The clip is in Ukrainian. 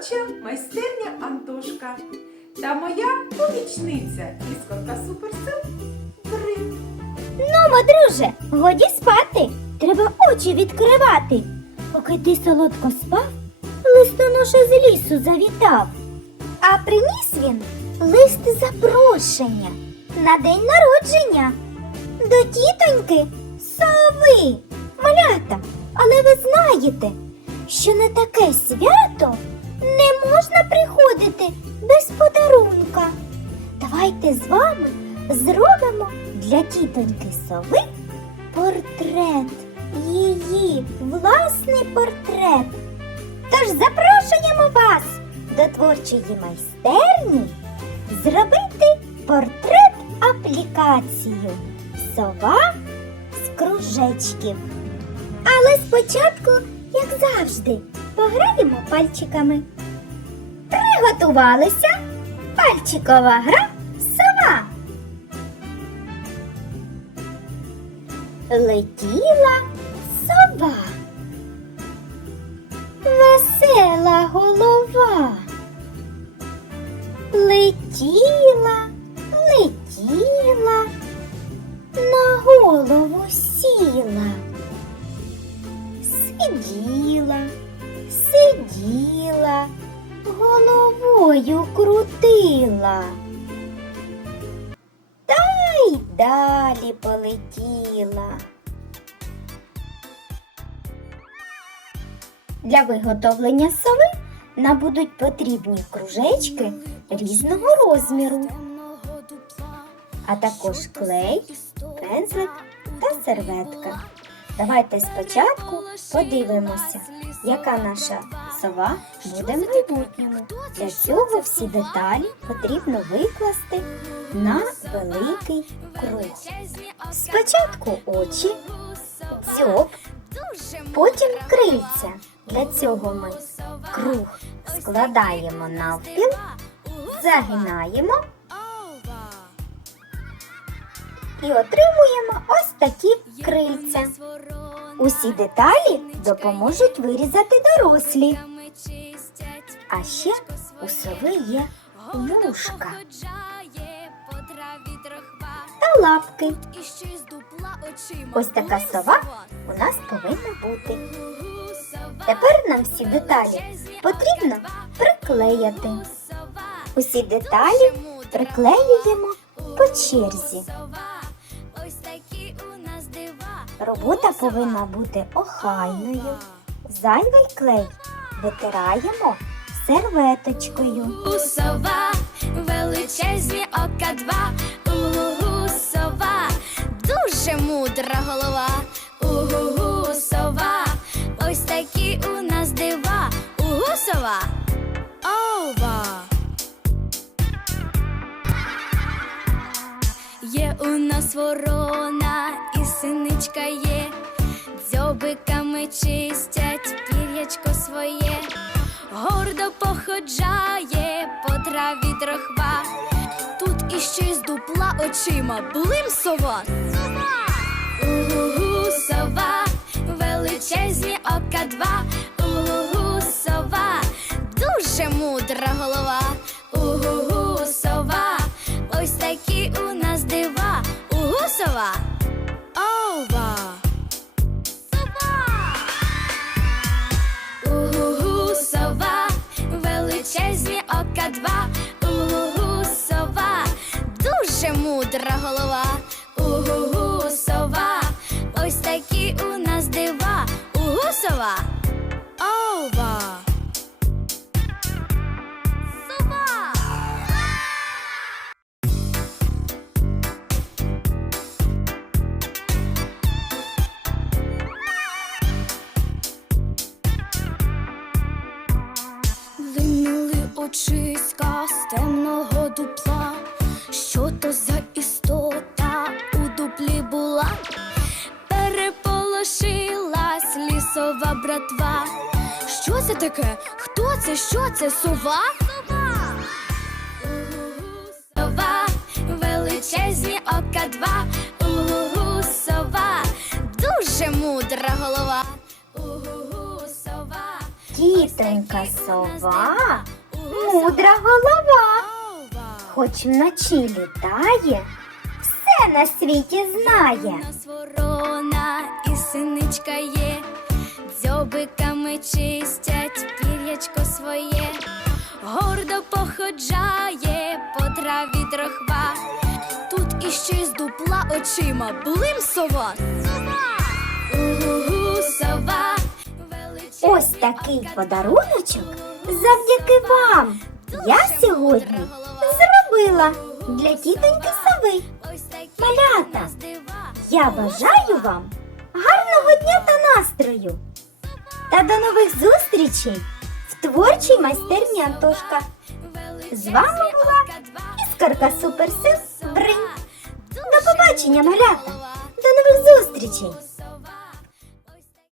Творча майстерня Антошка та моя помічниця іскорка суперсил Брин. Нумо, друже, годі спати. Треба очі відкривати. Поки ти солодко спав, листоноша з лісу завітав. А приніс він лист запрошення на день народження до тітоньки сови. Малята, але ви знаєте, що на таке свято не можна приходити без подарунка. Давайте з вами зробимо для тітоньки сови портрет. Її власний портрет. Тож запрошуємо вас до творчої майстерні зробити портрет аплікацію. Сова з кружечків. Але спочатку, як завжди, пограємо пальчиками. Приготувалися пальчикова гра сова. Летіла сова. Весела голова. Летіла, головою крутила. Та й далі полетіла. Для виготовлення сови нам будуть потрібні кружечки різного розміру, а також клей, пензлик та серветка. Давайте спочатку подивимося, яка наша сова буде в майбутньому. Для цього всі деталі потрібно викласти на великий круг. Спочатку очі, дзьоб, потім крильця. Для цього ми круг складаємо навпіл, загинаємо і отримуємо ось такі крильця. Усі деталі допоможуть вирізати дорослі. А ще у сови є вушка та лапки. Ось така сова У нас повинна бути. Тепер нам всі деталі потрібно приклеяти. Усі деталі приклеюємо по черзі. Робота повинна бути охайною. Зайвий клей витираємо серветочкою. У сова, величезні ока два. Угу, сова, дуже мудра голова. Угу, сова, ось такі у нас дива. Угу, сова. Ова. Є у нас ворона синичка є, дзьобиками чистять пір'ячко своє, гордо походжає по траві трохва. Тут іще й з дупла очима блим сова. Угу, сова, величезні ока два. Угу, сова, дуже мудра голова. Величезні ока два. у сова, дуже мудра голова. Очиська з темного дупла. Що то за істота у дуплі була? Переполошилась лісова братва. Що це таке? Хто це? Що це? Сова? Сова, величезні ока два. Угу, сова, дуже мудра голова. Угу, тітонька сова, мудра голова, хоч вночі літає, все на світі знає. нас ворона і синичка є, дзьобиками чистять пір'ячко своє, гордо походжає по траві трохва. Тут іще з дупла очима блим сова. Ось такий подаруночок завдяки вам. Я сьогодні зробила для тітоньки. Ось Малята. Я бажаю вам гарного дня та настрою. Та до нових зустрічей в творчій майстерні Антошка. З вами була іскорка суперсил Бринь. До побачення, малята! До нових зустрічей!